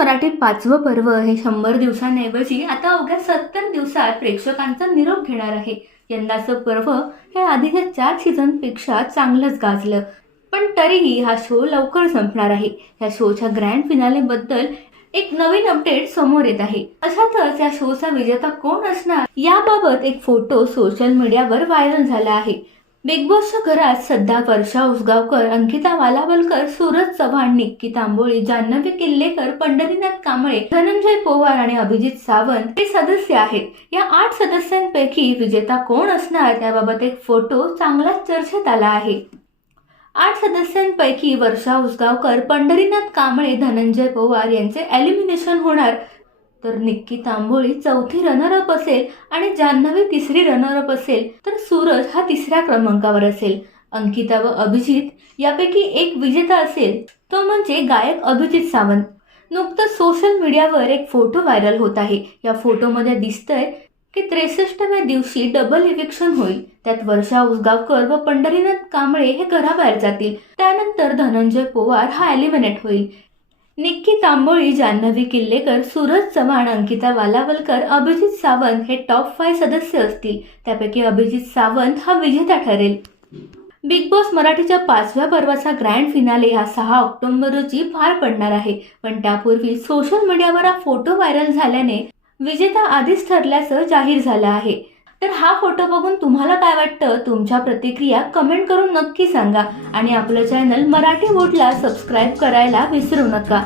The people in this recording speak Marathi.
मराठी पाचवं पर्व हे शंभर दिवसांऐवजी. आता अवघ्या सत्तर दिवसात प्रेक्षकांचा निरोप घेणार आहे. यंदाचं पर्व हे आधीच्या चार सीझनपेक्षा चांगलंच गाजलं. पण तरीही हा शो लवकर संपणार आहे. या शोच्या ग्रँड फिनालेबद्दल एक नवीन अपडेट समोर येत आहे. अशातच या शोचा विजेता कोण असणार याबाबत एक फोटो सोशल मीडियावर व्हायरल झाला आहे. बिग बॉसच्या घरात सध्या वर्षा उसगावकर अंकिता वालावलकर सूरज चव्हाण निक्की तांबोळी जान्हवी किल्लेकर पंढरीनाथ कांबळे धनंजय पोवार आणि अभिजित सावंत हे सदस्य आहेत. या आठ सदस्यांपैकी विजेता कोण असणार त्याबाबत एक फोटो चांगलाच चर्चेत आला आहे. आठ सदस्यांपैकी वर्षा उसगावकर पंढरीनाथ कांबळे धनंजय पवार यांचे एलिमिनेशन होणार तर निक्की तांबोळी चौथी रनरअप असेल आणि जान्हवी तिसरी रनरअप असेल तर सूरज हा तिसऱ्या क्रमांकावर असेल. अंकिता व अभिजित यापैकी एक विजेता असेल तो म्हणजे गायक अभिजित सावंत. नुकतंच सोशल मीडियावर एक फोटो व्हायरल होत आहे. या फोटोमध्ये दिसतंय की त्रेसष्टव्या दिवशी डबल इव्हिक्शन होईल. त्यात वर्षा उसगावकर व पंढरीनाथ कांबळे हे घराबाहेर जातील. त्यानंतर धनंजय पोवार हा एलिमिनेट होईल. निक्की तांबोळी जान्हवी किल्लेकर सूरज चव्हाण अंकिता वालावलकर अभिजित सावंत हे टॉप फाय सदस्य असतील. त्यापैकी अभिजित सावंत हा विजेता ठरेल. बिग बॉस मराठीच्या पाचव्या पर्वाचा ग्रँड फिनाले हा सहा ऑक्टोबर रोजी पार पडणार आहे. पण त्यापूर्वी सोशल मीडियावर हा फोटो व्हायरल झाल्याने विजेता आधीच ठरल्याचं जाहीर झालं आहे. तर हा फोटो बघून तुम्हाला काय वाटतं? तुमच्या प्रतिक्रिया कमेंट करून नक्की सांगा. आणि आपलं चॅनल मराठी वोटला सबस्क्राईब करायला विसरू नका.